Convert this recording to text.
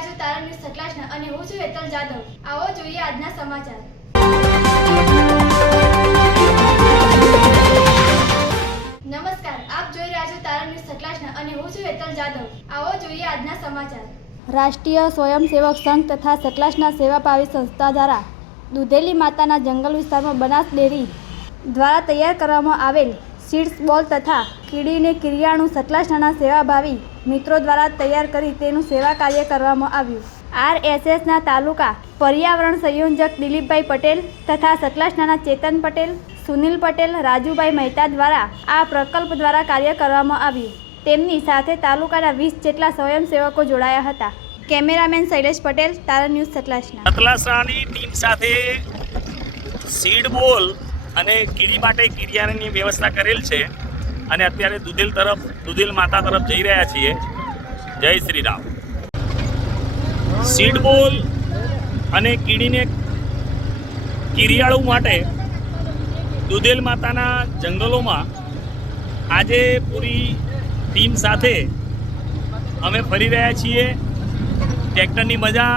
રહ્યા છો તારા અને હું છું હેતલ જાદવ. આવો જોઈએ આજના સમાચાર. નમસ્કાર, આપ જોઈ રહ્યા છો તારા ન્યૂઝ અને હું છું હેતલ જાદવ. આવો જોઈએ આજના સમાચાર. રાષ્ટ્રીય સ્વયંસેવક સંઘ તથા સકલાશના સેવા સેવાભાવી સંસ્થા દ્વારા દૂધેલી માતાના જંગલ વિસ્તારમાં બનાસ ડેરી દ્વારા તૈયાર કરવામાં આવેલ સીડ્સ બોલ તથા કીડીને કિરિયાણું સકલાસના સેવાભાવી મિત્રો દ્વારા તૈયાર કરી તેનું સેવા કાર્ય કરવામાં આવ્યું. આરએસએસના તાલુકા પર્યાવરણ સંયોજક દિલીપભાઈ પટેલ તથા સતલાસનાના ચેતન પટેલ, સુનિલ પટેલ, રાજુભાઈ મહેતા દ્વારા આ પ્રકલ્પ દ્વારા કાર્ય કરવામાં આવ્યું. તેમની સાથે તાલુકાના વીસ જેટલા સ્વયંસેવકો જોડાયા હતા. કેમેરામેન શૈલેષ પટેલ, તારા ન્યૂઝ સતલાસના. સતલાસરાની ટીમ સાથે સીડ બોલ અને કીડી માટે કીડિયાની વ્યવસ્થા કરેલ છે. અને અત્યારે દુધેલ તરફ, દુધેલ માતા તરફ જઈ રહ્યા છીએ. જય શ્રી રામ. સીડબોલ અને કીડીને કિરિયાળું માટે દુધેલ માતાના જંગલોમાં આજે પૂરી ટીમ સાથે અમે ફરી રહ્યા છીએ. ટ્રેક્ટરની મજા